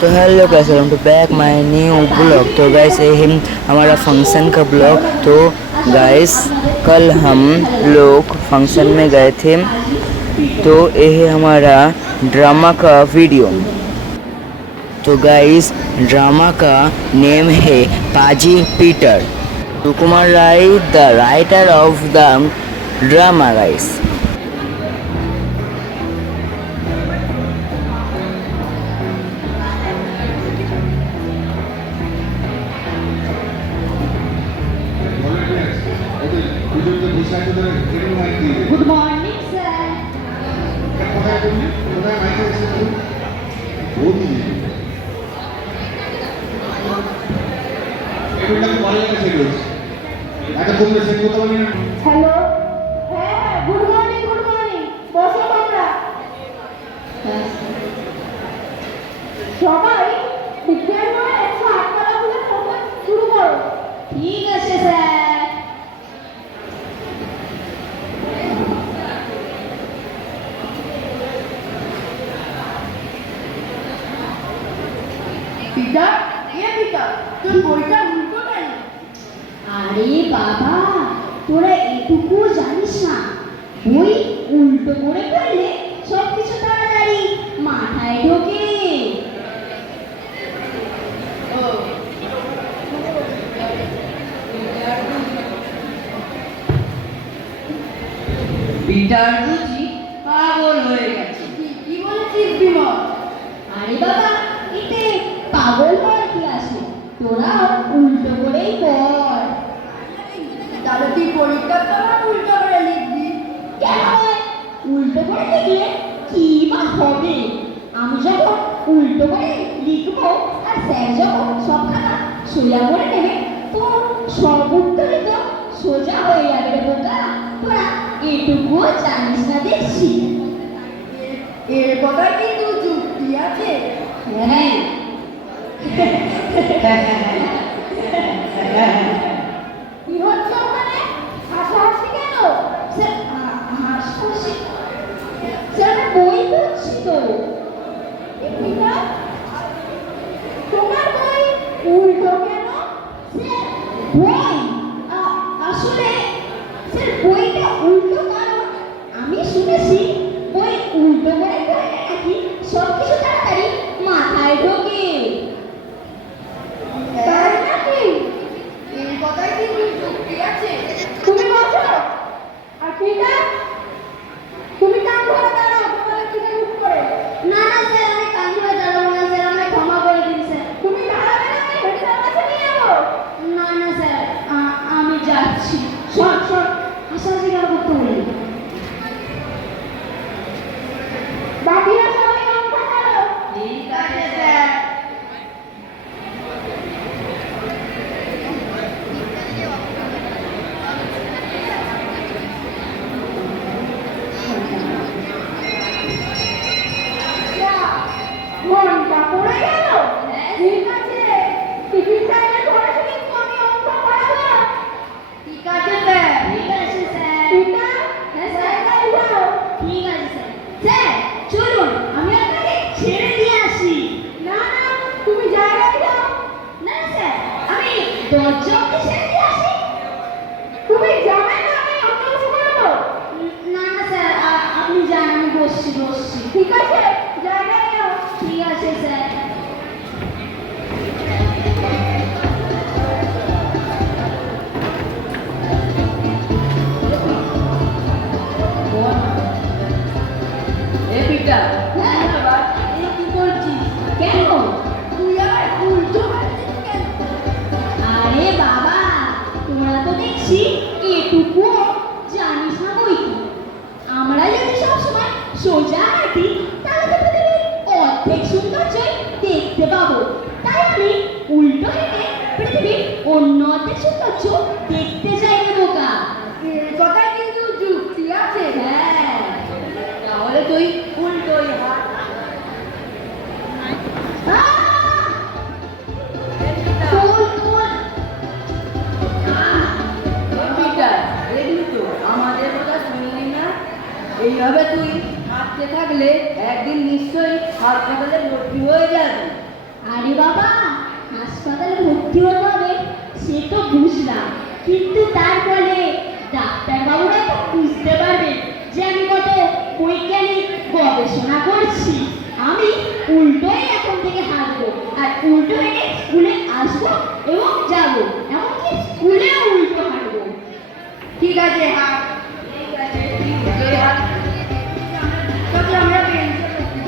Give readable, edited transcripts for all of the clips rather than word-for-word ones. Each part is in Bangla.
तो hello guys, welcome to back my new blog. तो गाइस ये है हमारा फंक्शन का ब्लॉग। तो गाइस कल हम लोग फंक्शन में गए थे, तो ये है हमारा ड्रामा का वीडियो। तो गाइस ड्रामा का नेम है पाजी Peter. Sukumar Ray the writer of the drama guys. Good morning sir. Hello, হ্যাঁ গুড মর্নিং বসো তোমরা সবাই বিজ্ঞান নয় 108 তলা খুলে প্রথম শুরু করো। ঠিক আছে স্যার। পিটার, পিটার তুই বইটা উল্টো কেন? আরে বাবা, তোরা এটুকু জানিস না, বই উল্টো করে পড়লে সবকিছু তাড়াতাড়ি মাথায় ঢোকে। পিটার বুঝি পাগল হয়ে গেছে। কি বলেছিস বিমল? আরে বাবা, এতে পাগল হওয়ার কি আছে, তোরা উল্টো করেই পড়। তাহলে তুই পরীক্ষার সময় উল্টো করে লিখবি কেন? উল্টো করে লিখলে কি বা হবে? আমি যখন উল্টো করে লিখবো আর স্যার যখন সব খাতা সোজা করে নেবে, তো সব উত্তরই তো সোজা হয়ে যাবে রে বোকা। তোরা এটুকুও জানিস না দেখছি। এর কথায় কিন্তু যুক্তি আছে। হ্যাঁ কি হচ্ছে ওখানে? হাসাহাসি কেন? হাসাহাসি স্যার, বই পড়ছি তো। তোমার বই উল্টো কেন? স্যার বই আসলে স্যার বইটা উল্টো কারণ আমি শুনেছি বই উল্টো করে পড়লে নাকি সবকিছু তাড়াতাড়ি মাথায় ঢোকে। তাই নাকি? এই কথাই কিন্তু যুক্তি আছে। তুমি বলছো আর কিটা? তুমি কান ধরে দাঁড়াও, তোমার থেকে মুখ করে। না না স্যার, আমি কান ধরে দাঁড়াবো না স্যার, আমায় ক্ষমা করে দিন স্যার। তুমি দাঁড়াবে না, আমি হেডস্যার কাছে নিয়ে যাবো। না না স্যার, আমি যাচ্ছি। শোন হাসাহাসি কেন করতে বলি? বাকিরা সবাই অঙ্ক করো। ঠিক আছে স্যার। মনটা পড়ে গেল? ঠিক আছে, টিফিন টাইমে ঘরে থেকে আমি অঙ্ক করাবো। ঠিক আছে স্যার। ঠিক আছে স্যার। পিতা, হ্যাঁ স্যার, যাও। ঠিক আছে স্যার। স্যার চলুন, আমি আপনাকে ছেড়ে দিয়ে আসি। না না, তুমি জায়গায় যাও। না স্যার, আমি দরজা অবধি ছেড়ে দিয়ে আসি। তুমি যাবে না, আমি অন্য কিছু করবো। না না স্যার, আপনি যান, আমি বসছি। ঠিক আছে, জায়গায় যাও। ঠিক আছে স্যার। এ পিটার, হ্যাঁ আবার এই কি করছিস? কেন? তুই আর উল্টো করছিস কেন? আরে বাবা, তোরা তো দেখছি এটুকুও জানিস না বই কি। আমরা যদি সবসময় সোজা হাঁটি, তাহলে তো পৃথিবীর অর্ধেক সৌন্দর্যই দেখতে পাবো। তাই আমি উল্টো হেঁটে পৃথিবীর অন্য অর্ধেক সৌন্দর্য দেখতে যাই রে বোকা। এর কথায় কিন্তু যুক্তি আছে। হ্যাঁ, তাহলে তুই উল্টোই হাত। তোল তোল। এ আরে বাবা, হাসপাতালে ভর্তি হতে হবে সে তো বুঝলাম, কিন্তু তারপরে ডাক্তারবাবুরা তো বুঝতে পারবে যে আমি কত বৈজ্ঞানিক গবেষণা করছি। আমি উল্টোই এখন থেকে হাঁটবো, আর উল্টো হেঁটে স্কুলে আসবো এবং যাবো, এমনকি স্কুলে উল্টো হাঁটবো। ঠিক আছে হাত, ঠিক আছে, তুই হাত। তবে আমরা বেঞ্চে বসি।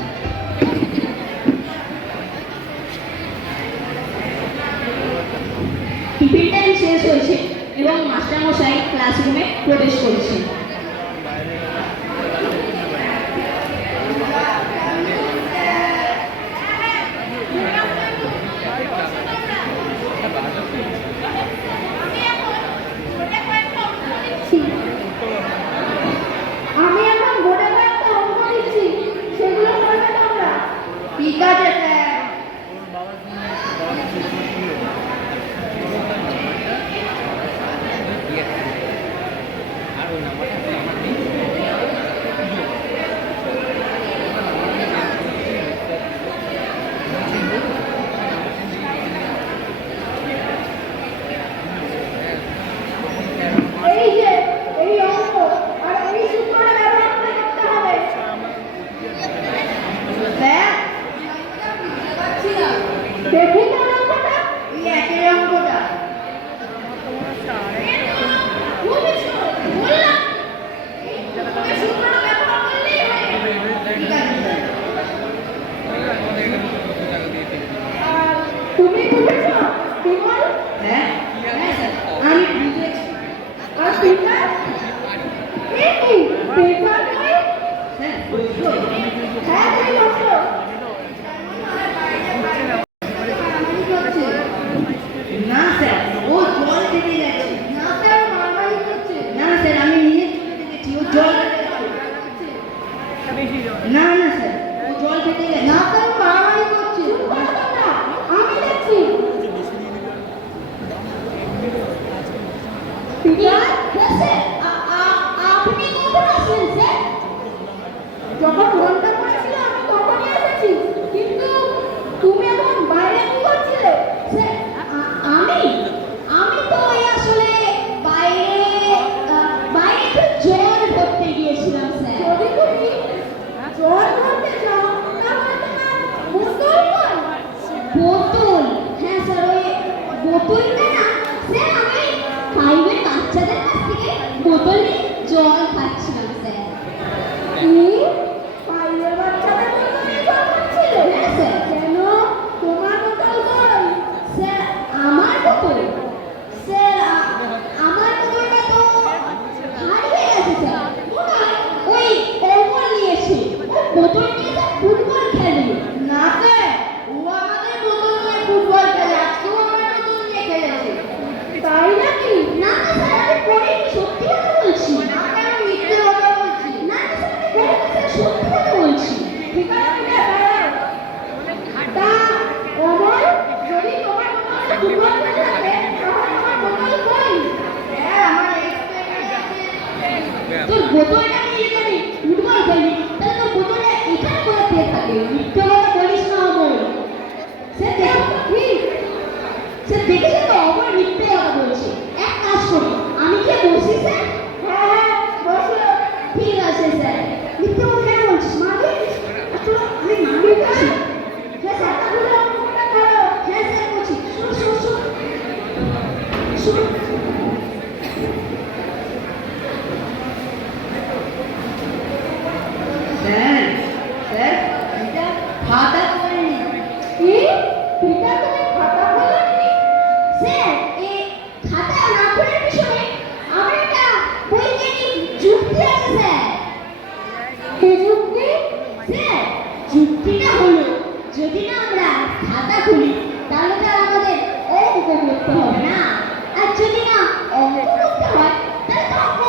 টিফিন টাইম শেষ হয়েছে এবং মাস্টারমশাই ক্লাসরুমে প্রবেশ করেছে। আমি এখন বোর্ডে কয়েকটা অঙ্ক দিচ্ছি, সেগুলো করবে তোমরা। ঠিক আছে স্যার। এই যে এই অঙ্ক আর এই সূত্রটা ব্যবহার করে করতে হবে। স্যার, দেখি কোন অঙ্কটা? এই একের অঙ্কটা। বললাম এই সূত্রটা ব্যবহার করলেই হবে। ঠিক আছে স্যার। তুমি বুঝেছো বিমল? হ্যাঁ, হ্যাঁ স্যার, আমি বুঝেছি। আর পেপার? এই কি পেপার নয়? স্যার, বুঝলো? হ্যাঁ তুই বসো। না স্যার, ও জল খেতে গেছে। না স্যার, মারামারি করছে। না স্যার, আমি নিজে চলে দেখেছি, ও জল খেতে গেছে। না না স্যার, ও জল খেতে গেছে। না স্যার, মারামারি করছে। আমি দেখছি। পিটার, স্যার, আপনি কখন আসলেন স্যার? যখন ফোনটা করেছিল আমি তখনই এসেছি, কিন্তু তুমি এখন বাইরে কি করছিলে? স্যার, আমি আমি তো এই আসলে বাইরে একটু জল ভরতে গিয়েছিলাম স্যার। যদি তুমি জল ভরতে যাও তাহলে তোমার বোতল কই? বোতল? হ্যাঁ স্যার, ওই বোতলটা না স্যার, আমি ফাইভের বাচ্চাদের কাছ থেকে বোতল নিয়ে জল খাচ্ছিলাম স্যার। কি? ফাইভের বাচ্চাদের বোতল নিয়ে জল খাচ্ছিলে? হ্যাঁ স্যার। কেন? তোমার বোতল কই? স্যার, আমার বোতল? স্যার, আমার বোতলটা তো হারিয়ে গেছে স্যার। মনে হয় ওই অমর নিয়েছে। ও বোতল নিয়ে স্যার ফুটবল খেলে। না স্যার, ও আমাদের বোতল নিয়ে ফুটবল খেলে, আজকেও আমার বোতল নিয়ে খেলেছে। তাই নাকি? না না স্যার, আমি পড়িনি, সত্যি কথা বলছি। না স্যার, আমি মিথ্যে কথা বলছি। না না স্যার, আমি পড়িনি স্যার, সত্যি কথা বলছি। ঠিক আছে, ঠিক আছে, দাঁড়াও। তা অমর, যদি তোমার বোতলে ফুটবল খেলে থাকে তাহলে তোমার বোতল কই? স্যার, আমার এক্সপেরিয়েন্স আছে। তোর বোতলটা নিয়ে যদি আমি ফুটবল খেলি তাহলে তোর বোতলটা এখানে কোথা থেকে থাকে? মিথ্যে কথা বলিস না অমর। স্যার দেখো ঠিক, স্যার দেখেছেন তো অমর মিথ্যে কথা বলছে। এক কাজ করি, আমি কি বসি স্যার? হ্যাঁ হ্যাঁ বসো। ঠিক আছে স্যার। মিথ্যে কথা কেন বলছিস? মারবি? আসলে আমি মারবি বলছি। হ্যাঁ স্যার, তাহলে অঙ্কটা করো। হ্যাঁ স্যার বলছি। শোনো শোনো শোনো শোনো। স্যার, স্যার, এটা খাতা করেনি। কি? পিতা তুমি খাতা খোলেননি? স্যার, এই খাতা না খোলার পিছনে আমার একটা বৈজ্ঞানিক যুক্তি আছে স্যার। কি যুক্তি? স্যার, যুক্তিটা হলো যদি না আমরা খাতা খুলি তাহলে তো আর আমাদের অঙ্ক করতে হবে না, আর যদি না অঙ্ক করতে হয় তাহলে তো অঙ্ক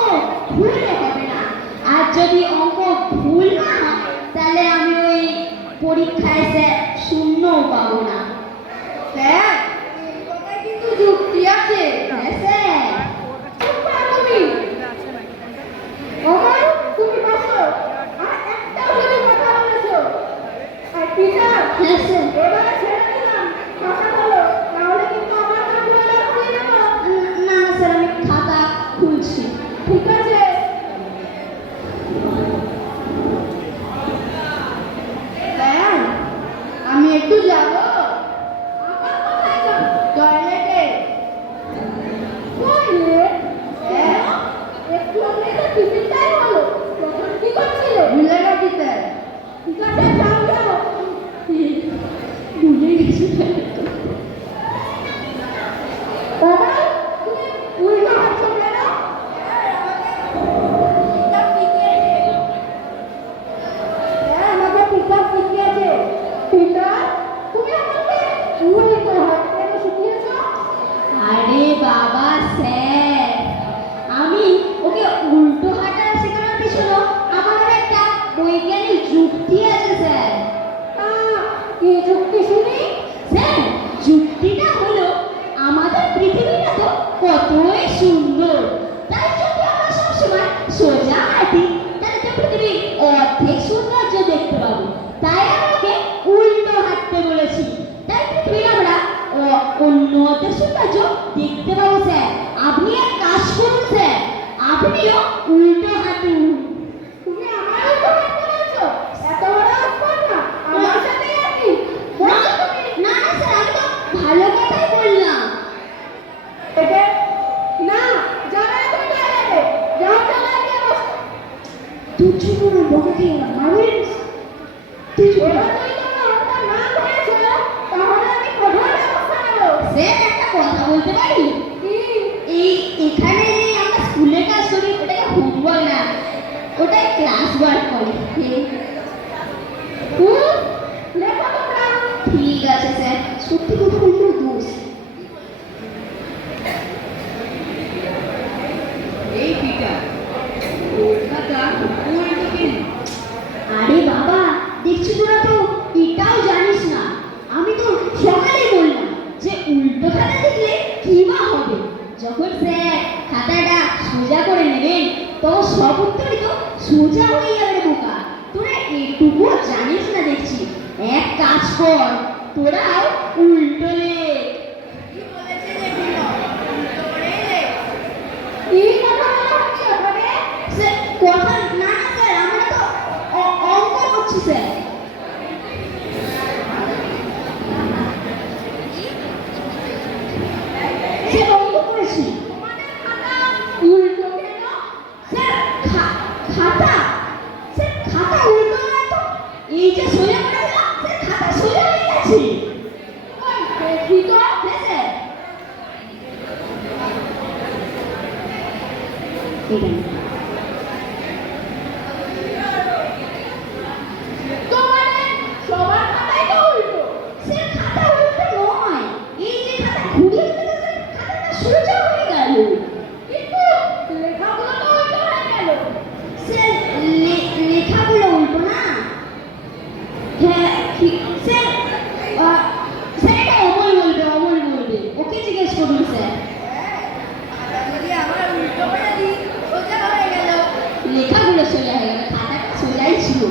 ভুলও হবে না, আর যদি অঙ্ক ভুল না হয় তাহলে আমি ওই পরীক্ষায় স্যার শূন্যও পাবো না। স্যার, এই কথায় কিন্তু যুক্তি আছে। হ্যাঁ স্যার। চুপ করো তুমি। অমর, তুমি বসো। আর একটাও যদি কথা বলেছো। আর পিটার, হ্যাঁ স্যার, এবারে ছেড়ে দিলাম। যাবো? আবার কোথায় যাবো? টয়লেটে। টয়লেট? হ্যাঁ। একটু আগে তো টিফিন টাইম হলো, তখন কি করছিলে? ভুলে গেছি স্যার। ঠিক আছে, যাও যাও। ভুলে গেছি। বাবা, তুমি উল্টো হাঁটছো কেন? আমাকে পিকআপ শিখিয়েছে। পিটার, তুমি আমাকে উল্টো হাঁটতে কেন শিখিয়েছো? আরে বাবা স্যার, আমি ওকে উল্টো হাঁটা শেখানোর পিছনে আমার একটা বৈজ্ঞানিক যুক্তি আছে স্যার। কি যুক্তি শুনি? স্যার, যুক্তিটা হলো আমাদের পৃথিবীটা তো কতই সুন্দর, তাই যদি আমরা সবসময় সোজা হাঁটি তাহলে তো পৃথিবীর অর্ধেক সৌন্দর্য দেখতে পাবো। তাই আমাকে উল্টো হাঁটতে বলেছি, তাই পৃথিবীর আমরা অন্য অর্ধেক সৌন্দর্য দেখতে পাবো স্যার। আপনি এক কাজ করুন স্যার, আপনিও উল্টো হাঁটুন। তুমি আমার উল্টো হাঁটতে বলছো? এত বড় অপমান না, আমার সাথেই আপনি বলছো তুমি? না না স্যার, আমি তো ভালো কথাই বললাম। এটা না, যারা তুমি টয়লেটে যাও, চালা গিয়ে বসো। তুই চুপ করে বকে দিয়ে মারবেন। তুই চুপ করে তুই তো ওটা না করেছো, তাহলে আমি কঠোর ব্যবস্থা নেব। স্যার, একটা কথা বলতে পারি? এই এখানে যে আমরা স্কুলে কাজ করি ওটাকে হোমওয়ার্ক না, ওটাই ক্লাস ওয়ার্ক করে। লেখো তোমরা। ঠিক আছে স্যার, সত্যি কথা বললেও দোষ। এই পিটার, কলকাতা উল্টো কেন? আরে বাবা, দেখছি তোরা তো এটাও জানিস না। আমি তো সকালেই বললাম যে উল্টো খাতা দেখলে কি বা হবে। যখন স্যার খাতাটা সোজা করে নেবেন তখন সব উত্তরই তো সোজা হয়ে যাবে বোকা। তোরা এটুকুও জানিস না দেখছি। এক কাজ কর, তোরাও উল্টো লেখ। কি বলেছে যে বিনো? উল্টো করে লেখ। এই কথা বলা হচ্ছে ওখানে? স্যার, কথা না না স্যার, আমরা তো অঙ্ক করছি স্যার। স্যার, অঙ্ক করেছি। তোমাদের খাতা উল্টো কেন? স্যার, খাতা স্যার, খাতা উল্টো নয় তো। এই যে সোজা করেছিলাম স্যার, খাতা সোজা হয়ে গেছে। ওই দেখি তো। হ্যাঁ স্যার, তোমাদের সবার খাতাই তো উল্টো। স্যার, খাতা উল্টো নয়, এই যে খাতা ঘুরিয়ে দিলে খাতাটা সোজা হয়ে গেল। কিন্তু লেখাগুলো তো উল্টো হয়ে গেল। স্যার, লেখাগুলো উল্টো না? হ্যাঁ ঠিক স্যার। স্যার, এটা অমল বলবে, অমল বলবে, ওকে জিজ্ঞেস করুন স্যার। খাতা যদি আমার উল্টো করে দিই সোজা হয়ে গেল। লেখাগুলো সোজা হয়ে গেল, খাতাটা সোজাই ছিল।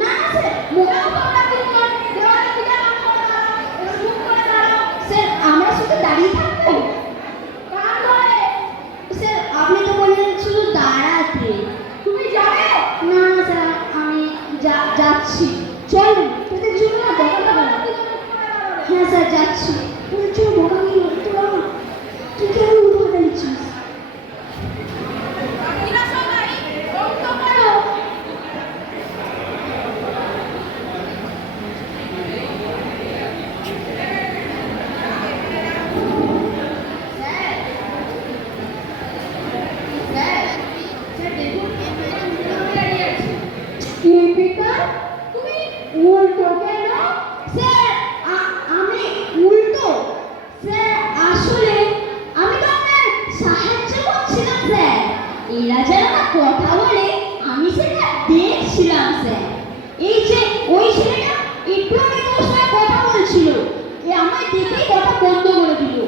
না স্যার, স্যার, আমরা শুধু দাঁড়িয়ে থাকবো? স্যার, আপনি তো বললেন শুধু দাঁড়াতে। তুমি যাবে? না না স্যার, আমি যাচ্ছি। চল, তোদের জন্য না বকা দেবো না। হ্যাঁ স্যার, যাচ্ছি। তোদের জন্য বকা দিয়ে তোরা তুই কেন উল্টো হাঁটা দিচ্ছিস? বাকিরা সবাই অঙ্ক করো। স্যার, স্যার, স্যার দেখুন উল্টো করে দাঁড়িয়ে আছে। তুমি উল্টো কেন? স্যার, আমি উল্টো? স্যার, আসলে আমি তো আপনার সাহায্য করছিলাম স্যার। এরা যারা আমার কথা বলে আমি সেটা দেখছিলাম স্যার। এই যে ওই ছেলেটা একটু আগে তোমার সঙ্গে কথা বলছিল, এ আমায় দেখেই কথা বন্ধ করে দিল।